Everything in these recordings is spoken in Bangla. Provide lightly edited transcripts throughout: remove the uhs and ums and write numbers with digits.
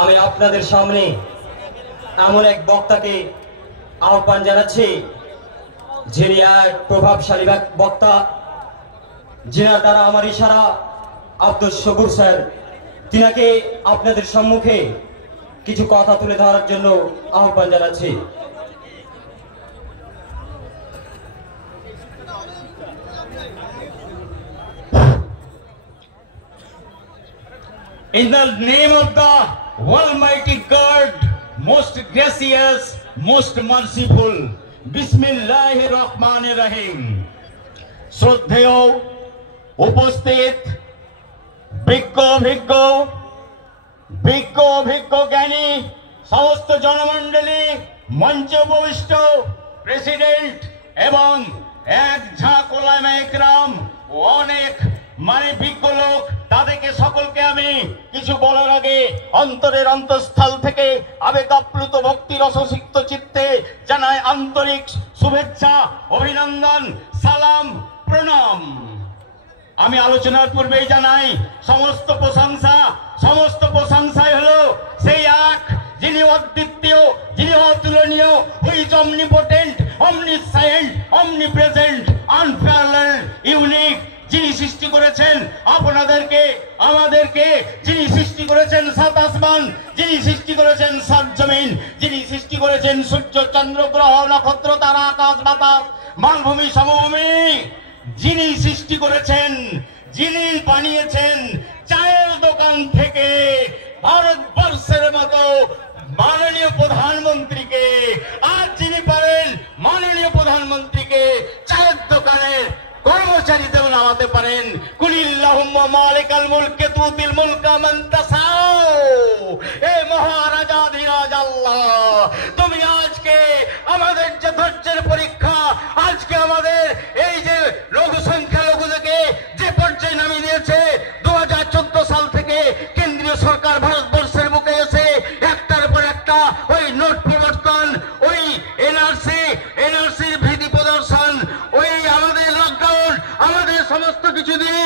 আমি আপনাদের সামনে এমন এক বক্তাকে আহ্বান জানাচ্ছি, যিনি এক প্রভাবশালী বক্তা, যিনার দ্বারা আমার ইশারা আব্দুল শকুর স্যার, তিনাকে আপনাদের সম্মুখে কিছু কথা তুলে ধরার জন্য আহ্বান জানাচ্ছি। In the name of the Almighty God, most gracious, most merciful, Bismillahir Rahmanir Rahim. শ্রদ্ধেয় উপস্থিত বিজ্ঞ জ্ঞানী সমস্ত জনমণ্ডলী, মঞ্চে উপবিষ্ট প্রেসিডেন্ট এবং এক ঝাঁক ওলামা ইকরাম ও অনেক বিজ্ঞ লোক, তাদেরকে সকলকে আমি কিছু বলার আগে অন্তরের অন্তঃস্থল থেকে আবেগ আপ্লুত ভক্তি রসসিক্ত চিত্তে জানাই আন্তরিক শুভেচ্ছা, অভিনন্দন, সালাম, প্রণাম। আমি আলোচনার পূর্বেই জানাই সমস্ত প্রশংসাই হলো সেই এক যিনি অদ্বিতীয়, যিনি অতুলনীয়, হুই ইজ অমনিপোটেন্ট, অমনিসায়েন্ট, অমনিপ্রেজেন্ট, আনপ্যারালেলড, ইউনিক, যিনি সৃষ্টি করেছেন আপনাদেরকে আমাদেরকে, যিনি সৃষ্টি করেছেন সাত আসমান, যিনি সৃষ্টি করেছেন সাত জমিন, যিনি সৃষ্টি করেছেন সূর্য চন্দ্র গ্রহ নক্ষত্র তারা আকাশ বাতাস মালভূমি সমভূমি, যিনি সৃষ্টি করেছেন, যিনি বানিয়েছেন চায়ের দোকান থেকে ভারতবর্ষের মতো মাননীয় প্রধানমন্ত্রীকে, আর যিনি পারেন মাননীয় প্রধানমন্ত্রীকে চায়ের দোকানের কর্মচারীদের নামাতে পারেন। কুলিল্লাহুম্মা মালিকাল মুলকি তুতিল মুলকা মান তাশাউ, এ মহারাজাধিরাজ আল্লাহ, তুমি আজকে আমাদের যে ধৈর্যের পরীক্ষা, আজকে আমাদের এই যে লঘু সংখ্যালঘুদেরকে যে পর্যায়ে নামিয়ে দিয়েছে, 2014 সাল থেকে কেন্দ্রীয় সরকার ভারতবর্ষের বুকে এসে একটার পর একটা ওই নোট প্রবর্তন, ওই এনআরসির ভীতি প্রদর্শন, ওই আমাদের লকডাউন, আমাদের সমস্ত কিছু দিয়ে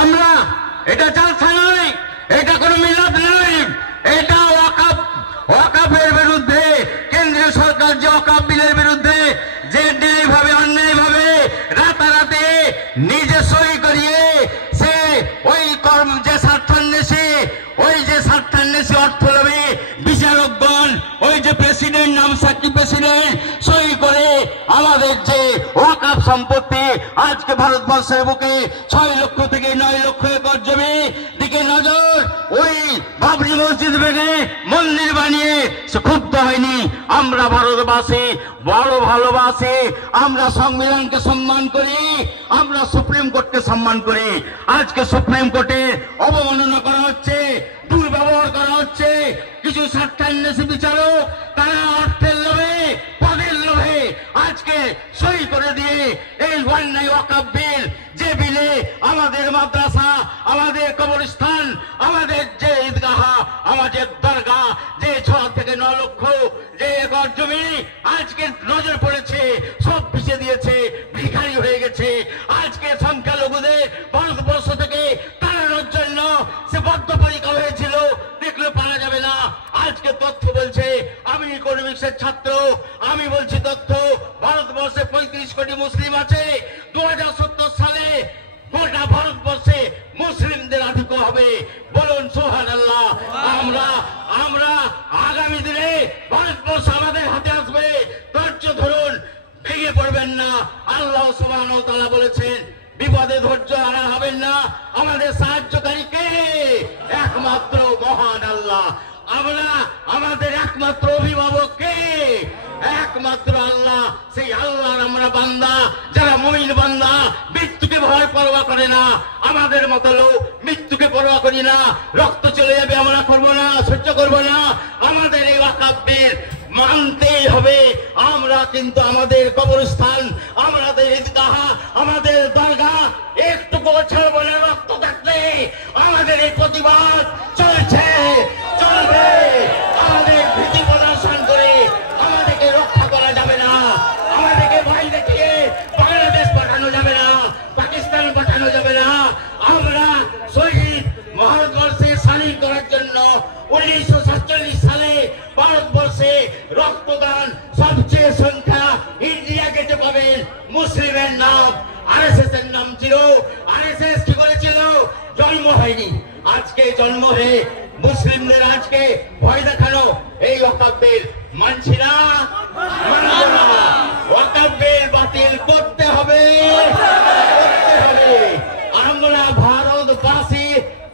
আমরা, এটা জালসা নয়, এটা কোনো মিলাদ নয়, এটা ওয়াকাফের বিরুদ্ধে কেন্দ্রীয় সরকার যে ওয়াকাফ বিলের বিরুদ্ধে যে ভাবে অন্যায়ভাবে রাতারাতি নিজে সই করিয়ে সে ওই যে স্বার্থান্বেষী অর্থলোভী বিচারকগণ, ওই যে প্রেসিডেন্ট নাম সাক্ষী প্রেসিডেন্ট সই করে আমাদের যে ওয়াকাফ সম্পত্তি আজকে ভারতবর্ষের বুকে 6 লক্ষ থেকে 9 লক্ষ একর জমি দিকে নজর, ওই বাবরি মসজিদ ভেঙে মন্দির বানিয়ে সে ক্ষুব্ধ হয়নি। আমরা ভারতবাসী বড় ভালোবাসি, আমরা সংবিধানকে সম্মান করি, আমরা সুপ্রিম কোর্টকে সম্মান করি। আজকে সুপ্রিম কোর্টে অবমাননা করা হচ্ছে, দুর্ব্যবহার করা হচ্ছে, কিছু স্বার্থান্বেষী বিচারক তারা অর্থের লোভে, পদের লোভে আজকে সই করে দিয়ে এই অন্যায় ওয়াকাফ বিল, যে বিলে আমাদের মাদ্রাসা, আমাদের কবরস্থান, আমাদের যে ঈদগাহ, আমাদের দরগা, যে 6 থেকে 9 লক্ষ যে একর জমি আজকে নজর পড়েছে, সব পিছিয়ে দিয়েছে, ভিখারি হয়ে গেছে। আজকে সংখ্যালঘুদের ভারতবর্ষ থেকে তাড়ানোর জন্য সে বদ্ধপরিকর হয়েছিল, দেখলে পারা যাবে না। আজকে তথ্য বলছে, আমি ইকোনমিক্সের ছাত্র, আমি বলছি তথ্য, ভারতবর্ষে 35 কোটি মুসলিম আছে। 2070 সালে গোটা ভারতবর্ষে মুসলিমদের আধিক্য হবে। বলুন সুবহানাল্লাহ। আমরা আগামী দিনে ভারতবর্ষ আমাদের হাতে আসবে, ধৈর্য ধরুন, ভেঙে পড়বেন না। আল্লাহ সুবহানাহু ওয়া তাআলা বলেছেন, বিপদে ধৈর্য হারা হবেন না। আমাদের সাহায্যকারী কে? একমাত্র মহান আল্লাহ। আমাদের একমাত্র অভিভাবক কে? একমাত্র আল্লাহ। সেই আল্লাহর আমরা বান্দা, যারা মুমিন বান্দা, মৃত্যুকে ভয় পরোয়া করে না। আমাদের মতো লোক মৃত্যুকে পরোয়া করি না, রক্ত চলে যাবে আমরা করবো না, সহ্য করবো না। আমাদের এই ওয়াকাফ বিল মানতেই হবে। আমরা কিন্তু আমাদের কবরস্থান, আমাদের ঈদগাহ, আমাদের দরগা একটু ছাড়বো না। রক্ত থাকলে আমাদের এই প্রতিবাদ চলছে, চলবে। আমাদের ভীতি প্রদর্শন করে আমাদেরকে রক্ষা করা যাবে না। আমাদেরকে ভয় দেখিয়ে বাংলাদেশ পাঠানো যাবে না, পাকিস্তান পাঠানো যাবে না। আমরা শহীদ 1947 সালে ভারতবর্ষে রক্তদান সবচেয়ে সংখ্যা ইন্ডিয়া গেটে পাবেন মুসলিমের নাম, আরএসএস এর নাম ছিল। আরএসএস কি করেছিল? জন্ম হয়নি, আজকে জন্ম হয়ে মুসলিমদের আজকে ভয় দেখানো। এই ওয়াকফ বিল মানছি না, মানব না। ওয়াকফ বিল বাতিল করতে হবে, করতে হবে। আমরা ভারতবাসী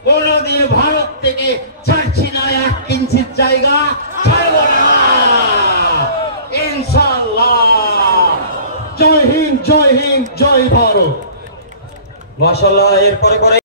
কোনদিন ভারত থেকে ছাড়ছি না, 1 ইঞ্চির জায়গা ছাড়ব না ইনশাআল্লাহ। জয় হিন্দ, জয় হিন্দ, জয় ভারত। মাশাআল্লাহ। এরপরে